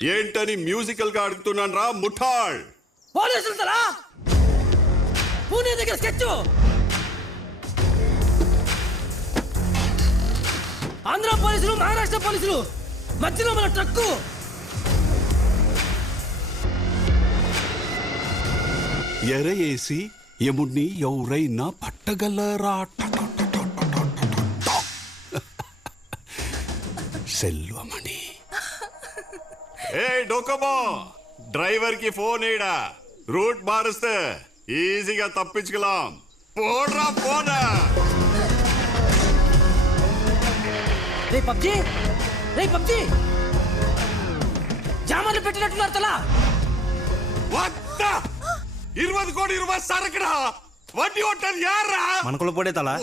ఏంటని మ్యూజికల్ గా అడుగుతున్నాను రా ముఠాల్. పోలీసులు తలా పూణే దగ్గర స్కెచ్, ఆంధ్ర పోలీసులు మహారాష్ట్ర పోలీసులు మధ్యలో మన ట్రక్కు. ఎరయేసి యముడిని ఎవరైనా పట్టగలరా? సెల్వమణి. ఏ డోకమో, డ్రైవర్ కి ఫోన్ ఏడా, రూట్ మారుస్తే ఈజీగా తప్పించుకోలాం. పోడ్రా పోనా. రే పబ్జీ, రే పబ్జీ, జామాలు పెట్టినట్టున్నారు తలా. 20 కోటి రూపాయలు సరకురా, వడ్డీ కొట్టదు యారా? మనకుల పోడే తలా.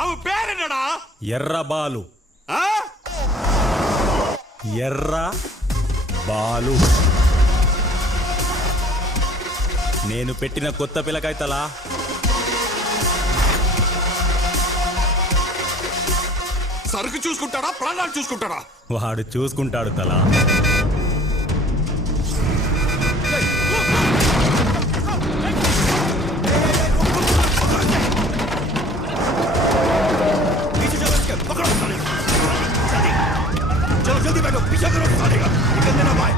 ఆమె పేరేనడా? ఎర్ర బాలు. ఎర్ర బాలు నేను పెట్టిన కొత్త పిల్లకాయ తలా. సరుకు చూసుకుంటాడా, ప్రాణాలు చూసుకుంటాడా? వాడు చూసుకుంటాడు తలా. जल्दी बैठो, पीछे करो साले का, निकलने ना पाए।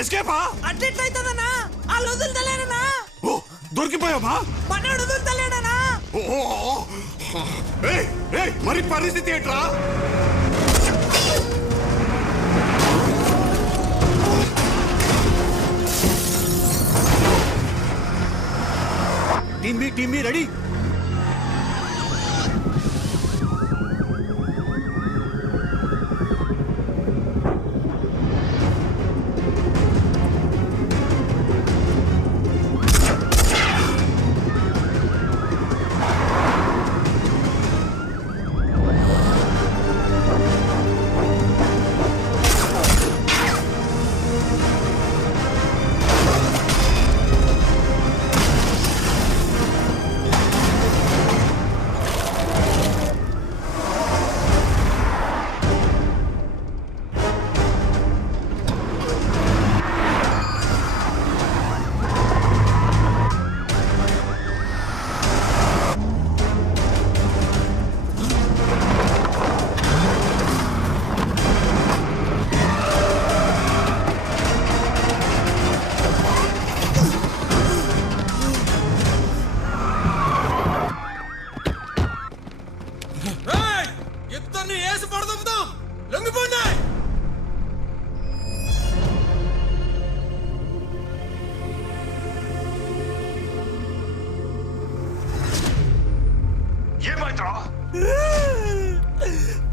ఎస్కేపా? అట్లెట్లయితదన్నా? ఆ వదులుతలేడనా? ఓ దొరికిపోయావా? పన్నాడు వదులుతలేడనా? మరి పరిస్థితి ఏంట్రా? टीम भी रेडी।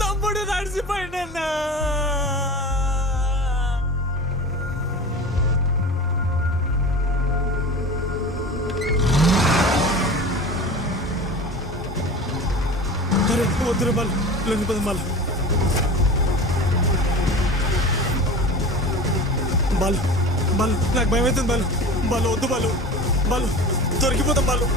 తమ్ముడు నడిచిపోయిండన్నా. వద్దురు బాలు, లొంగిపోదు బాలు. బాలు బాలు నాకు భయం అవుతుంది బాలు. బాలు వద్దు బాలు, బాలు దొరికిపోతాం బాలు.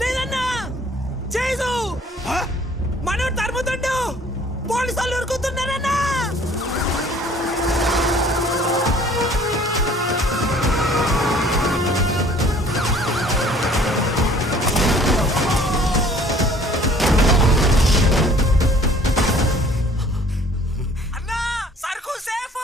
లేదన్నా, చేయదు. మనోడు తరుముతుండు, పోలీసు వాళ్ళు ఉరుకుతున్నారన్నా. అన్నా సరుకు సేఫ్.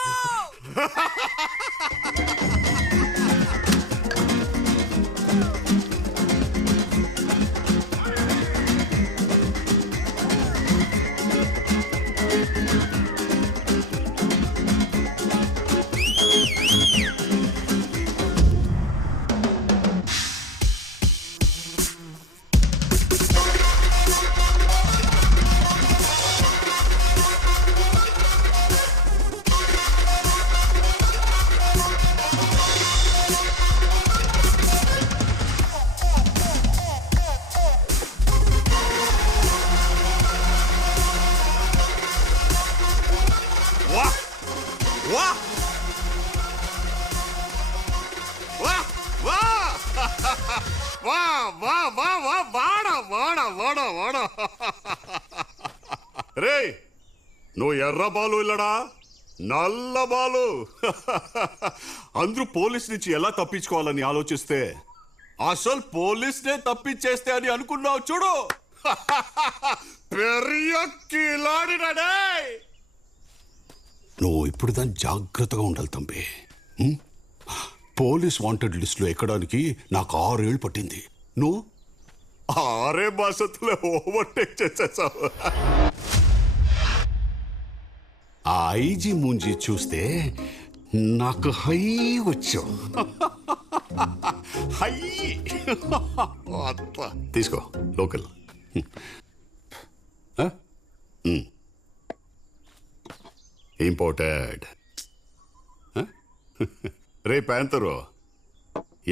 వా వా వా వా వాడ వాడ వాడ వాడ రే నువ్వు ఎర్ర బాలు ఇల్లడా నల్ల బాలు అందరూ పోలీస్ నుంచి ఎలా తప్పించుకోవాలని ఆలోచిస్తే అసలు పోలీస్నే తప్పించేస్తే అని అనుకున్నావు చూడు. పెరియ కిలాడినాడే. నువ్వు ఇప్పుడు దాన్ని జాగ్రత్తగా ఉండాలి తంబి. పోలీస్ వాంటెడ్ లిస్టులో ఎక్కడానికి నాకు 6 ఏళ్ళు పట్టింది. నువ్వు 6 మాసంలో ఓవర్టేక్ చేసేసావు. ఆ ఐజీ మూంజీ చూస్తే నాకు హై వచ్చావు. హై తీసుకో లోకల్. ఇంపోర్టెడ్. రే ప్యాంతరు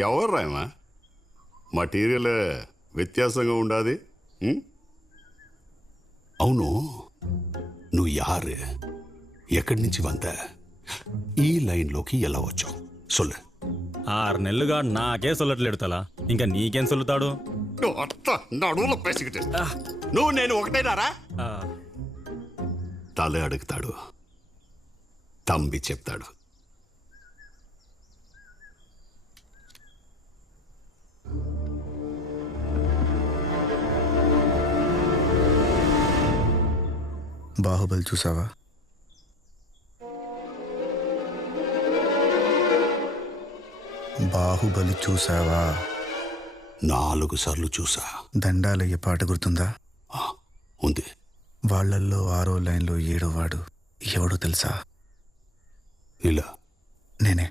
ఎవరు రాయమా? మటీరియల్ వ్యత్యాసంగా ఉండాది. అవును నువ్వు యారు, ఎక్కడి నుంచి వంద, ఈ లైన్లోకి ఎలా వచ్చావు సొల్లు. 6 నెలలుగా నాకే సొల్లట్లేడు తలా, ఇంకా నీకేం సొల్లుతాడు? నడువులో పేసికిటే నువ్వు నేను ఒకటేనారా? తలే అడుగుతాడు, తంబి చెప్తాడు. బాహుబలి చూసావా? బాహుబలి చూసావా? 4 సార్లు చూసా. దండాలయ్య పాట గుర్తుందా? ఉంది. వాళ్ళల్లో 6వ లైన్లో 7వ వాడు ఎవడో తెలుసా? ఇలా నేనే.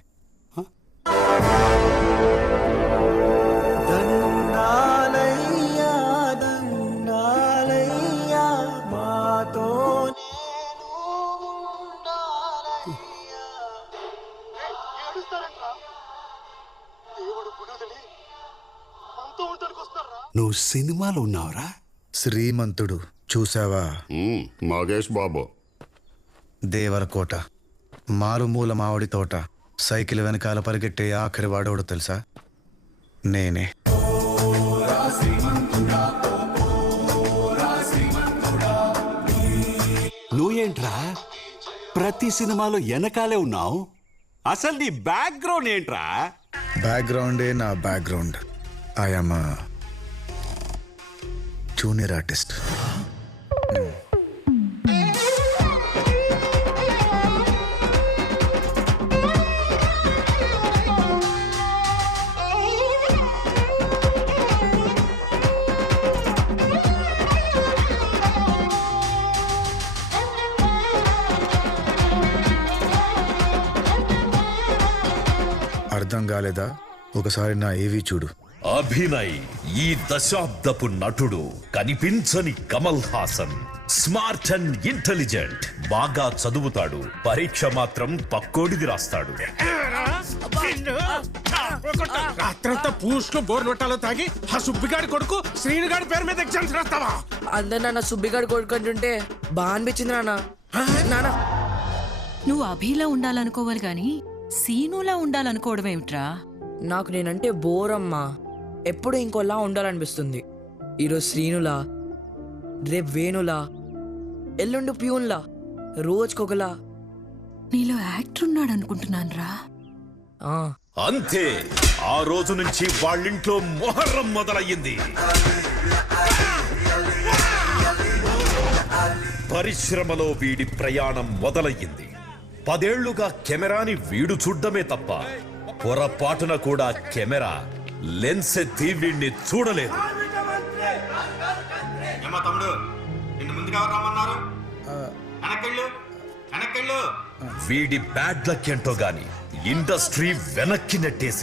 నువ్వు సినిమాలో ఉన్నావురా? శ్రీమంతుడు చూసావా? మగేష్ బాబు. దేవరకోట, మారుమూల మామిడి తోట, సైకిల్ వెనకాల పరిగెట్టే ఆఖరి వాడోడు తెలుసా? నేనే. నువ్వేంట్రా ప్రతి సినిమాలో వెనకాలే ఉన్నావు? అసలు నీ బ్యాక్గ్రౌండ్ ఏంట్రా? బ్యాక్గ్రౌండే నా బ్యాక్గ్రౌండ్. I'm junior artist. అర్థం కాలేదా? ఒకసారి నా ఏవి చూడు. అభినయ్ ఈ దశాబ్దపు నటుడు, కనిపించని Kamal Haasan. Smart and intelligent, బాగా చదువుతాడు, పరీక్ష మాత్రం పక్కోడిది రాస్తాడు. రాత్రంతా పూస్ట్ బోర్ నొట్టాలో తాగి ఆ సుబ్బిగాడి కొడుకు శ్రీనుగాడి పేరు మీద ఎగ్జామ్స్ రాస్తావా? అందరు నాన్న సుబ్బిగాడు కొడుకు అంటుంటే బాగా అనిపించింది నాన్న. నువ్వు అభిలా ఉండాలనుకోవాలి గాని సీనులా ఉండాలనుకోవడం ఏమిట్రా? నాకు నేనంటే బోరమ్మా. ఎప్పుడు ఇంకోలా ఉండాలనిపిస్తుంది. ఈరోజు శ్రీనులా, రేపు వేణులా, ఎల్లుండి ప్యూన్లా, రోజుకొకలా. నీలో యాక్టర్ ఉన్నాడు అనుకుంటున్నాను రా. అంతే, ఆ రోజు నుంచి వాళ్ళింట్లో మొహర్రం మొదలయ్యింది. పరిశ్రమలో వీడి ప్రయాణం మొదలయ్యింది. 10 ఏళ్లుగా కెమెరాని వీడు చూడ్డమే తప్ప పొరపాటున కూడా కెమెరా లెన్స్ ఎత్తి వీడిని చూడలేదు. వీడి బ్యాడ్ లక్ ఏంటో గాని ఇండస్ట్రీ వెనక్కి నెట్టేసి